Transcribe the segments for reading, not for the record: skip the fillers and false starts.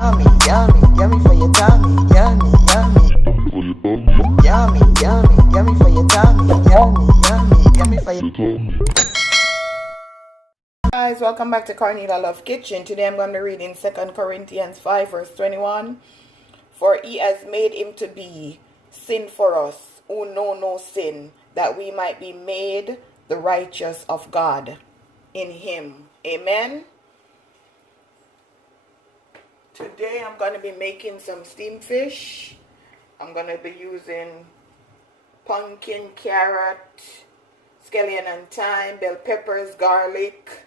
Yummy, yummy, yummy for your tummy. Yummy, yummy. Yummy, yummy, yummy for your tummy. Yummy, yummy, yummy for your tummy. Guys, welcome back to Cornelialove Kitchen. Today I'm going to be reading 2 Corinthians 5 verse 21. For he has made him to be sin for us, who know no sin, that we might be made the righteous of God in him. Amen. Today I'm going to be making some steamed fish. I'm going to be using pumpkin, carrot, scallion and thyme, bell peppers, garlic,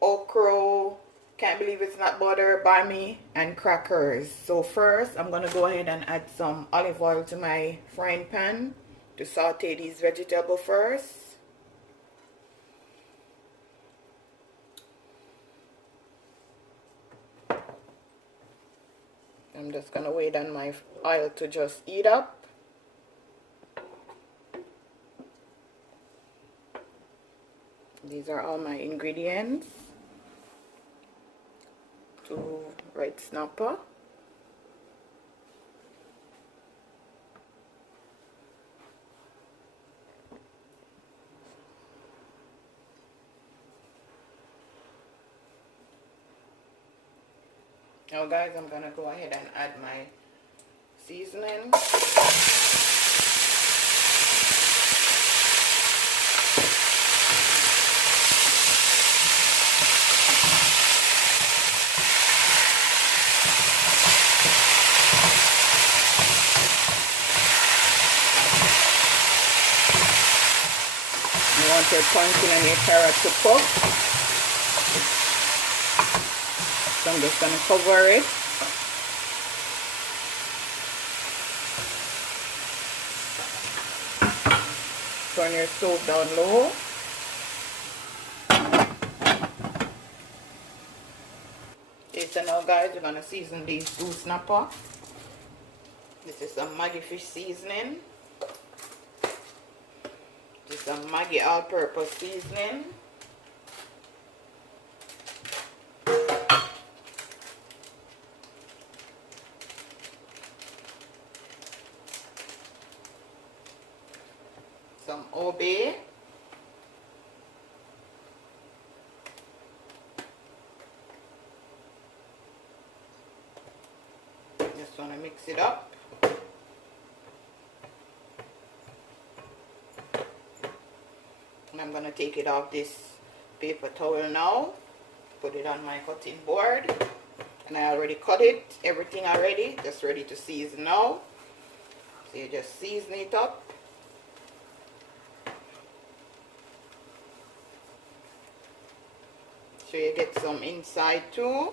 okra, can't believe it's not butter, barmy, and crackers. So first I'm going to go ahead and add some olive oil to my frying pan to saute these vegetables first. I'm just going to wait on my oil to just heat up. These are all my ingredients. 2 red snapper. Now guys, I'm going to go ahead and add my seasoning. You want your pumpkin and your carrot to cook. So I'm just going to cover it. Turn your stove down low. Okay, so now guys, we're going to season these 2 snapper. This is some Maggi fish seasoning. This is some Maggi all-purpose seasoning. Some obey. Just want to mix it up. And I'm going to take it off this paper towel now. Put it on my cutting board. And I already cut it, everything already. Just ready to season now. So you just season it up. So you get some inside too.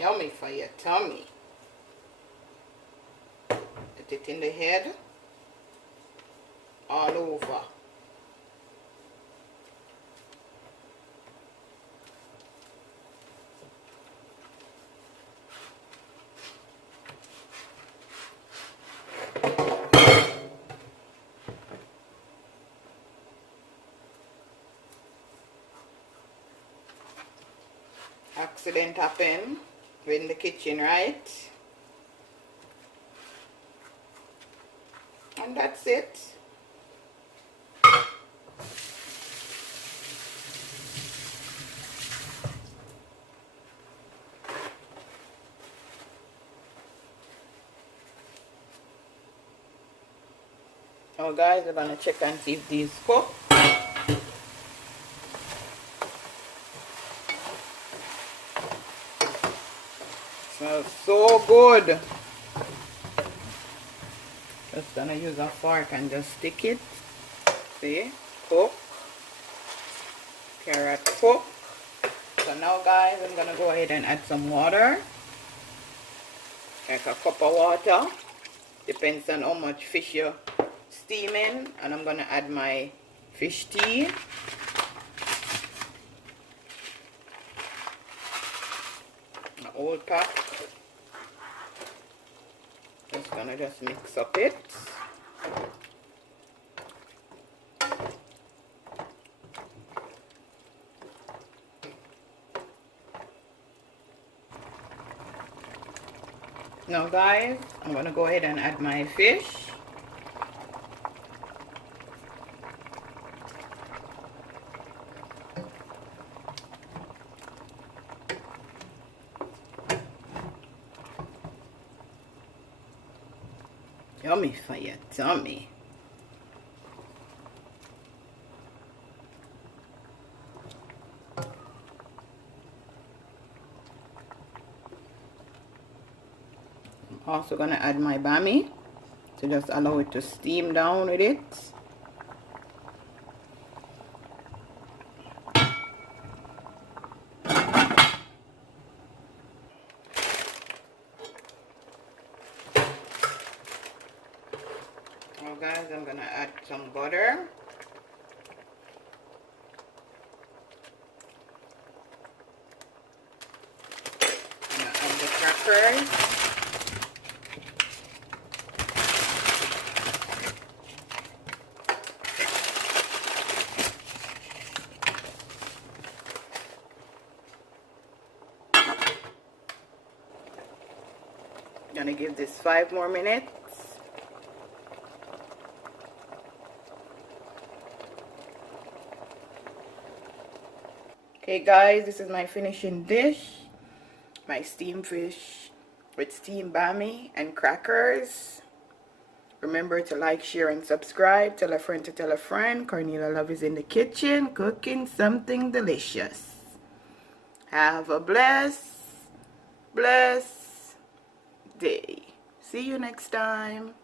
Yummy for your tummy. Put it in the head. All over. Accident happened in the kitchen, right? And that's it. Now guys, we're gonna check and see if these cook. Smells so good. Just gonna use a fork and just stick it. See, cook. Carrot cook. So now guys, I'm gonna go ahead and add some water. Like a cup of water. Depends on how much fish you're steaming. And I'm gonna add my fish tea. An old pack. Just gonna mix up it. Now guys, I'm gonna go ahead and add my fish. Yummy for your tummy. I'm also gonna add my bami to just allow it to steam down with it. Now guys, I'm gonna add some butter. I'm gonna add the crackers. Gonna give this 5 more minutes. Okay guys, this is my finishing dish. My steamed fish with steamed bami and crackers. Remember to like, share, and subscribe. Tell a friend to tell a friend. Cornelia Love is in the kitchen cooking something delicious. Have a blessed day. See you next time.